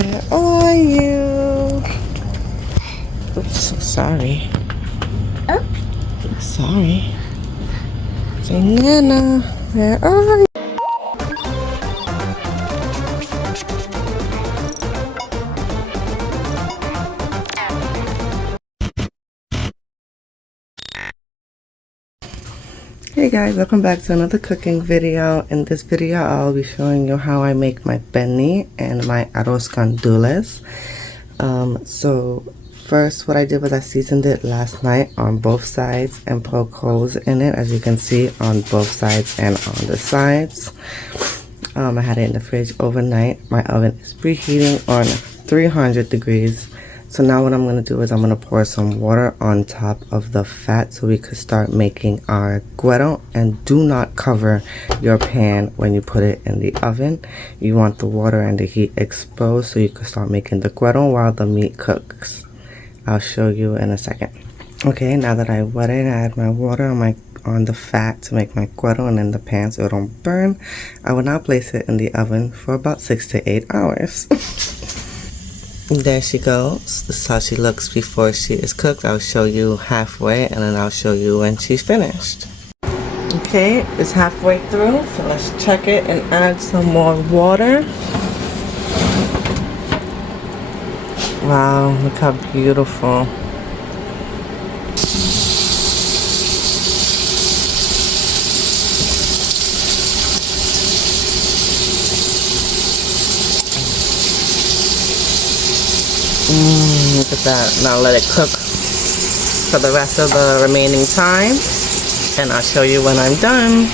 Where are you? Oops, sorry. Oh. Sorry. Say, Nana, where are you? Hey guys, welcome back to another cooking video. In this video, I'll be showing you how I make my pernil and my arroz gandules. So first, what I did was I seasoned it last night on both sides and poked holes in it, as you can see, on both sides and on the sides. I had it in the fridge overnight. My oven is preheating on 300 degrees. So now what I'm going to do is I'm going to pour some water on top of the fat so we could start making our cuero. And do not cover your pan when you put it in the oven. You want the water and the heat exposed so you can start making the cuero while the meat cooks. I'll show you in a second. Okay, now that I wet it, I add my water on the fat to make my cuero and in the pan so it don't burn. I will now place it in the oven for about 6 to 8 hours. There she goes. This is how she looks before she is cooked. I'll show you halfway and then I'll show you when she's finished. Okay, it's halfway through, so let's check it and add some more water. Wow, look how beautiful. Look at that. Now let it cook for the rest of the remaining time and I'll show you when I'm done.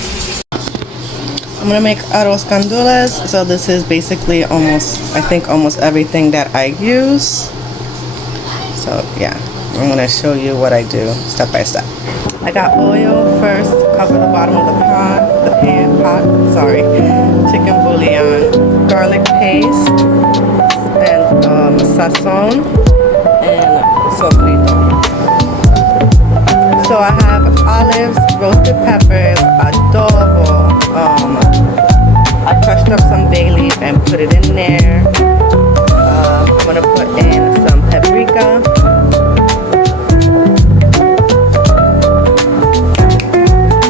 I'm gonna make arroz gandules. So this is basically I think almost everything that I use. So yeah, I'm gonna show you what I do step by step. I got oil first to cover the bottom of the pot, chicken bouillon, garlic paste, and sazon and sofrito. So I have olives, roasted peppers, adobo. I crushed up some bay leaf and put it in there. I'm gonna put in some paprika,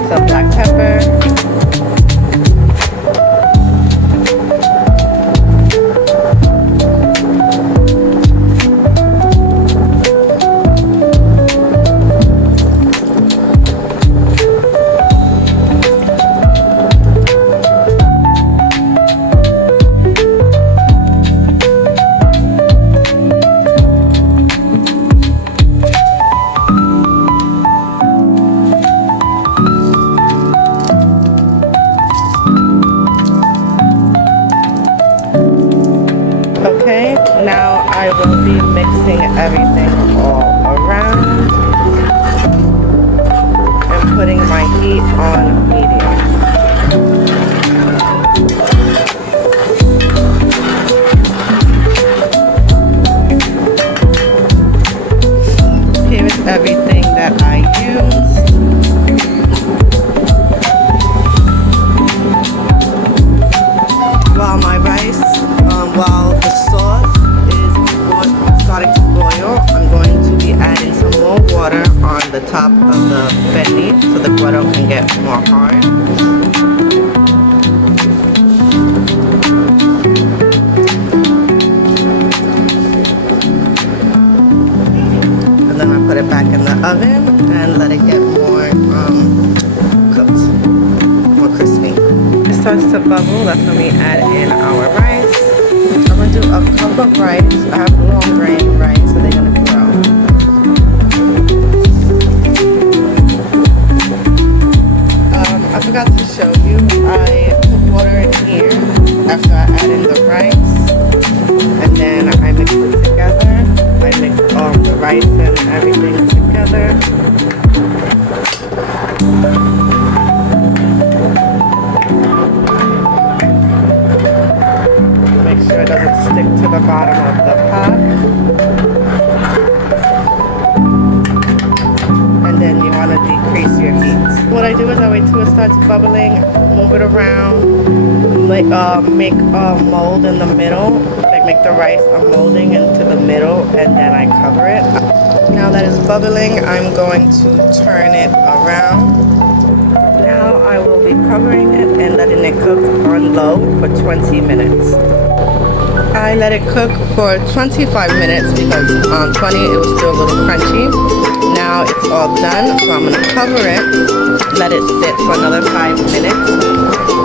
some black pepper. Now I will be mixing everything all around and putting my heat on medium. Here's everything that I used. While my rice, while the sauce starting to boil, I'm going to be adding some more water on the top of the pernil so the cuero can get more hard. And then I put it back in the oven and let it get more cooked, more crispy. It starts to bubble, that's when we add in our rice. I'm going to do a cup of rice. I have long grain rice, so they're going to grow. I forgot to show you, I put water in here after I add in the rice. And then I mix it together. I mix the rice and everything together. Make sure it doesn't stick to the bottom of the pot. And then you want to decrease your heat. What I do is I wait till it starts bubbling, move it around, make a mold in the middle, like make the rice a molding into the middle, and then I cover it. Now that it's bubbling, I'm going to turn it around. Now I will be covering it and letting it cook on low for 20 minutes. I let it cook for 25 minutes because on 20 it was still a little crunchy. Now it's all done, so I'm going to cover it, let it sit for another 5 minutes.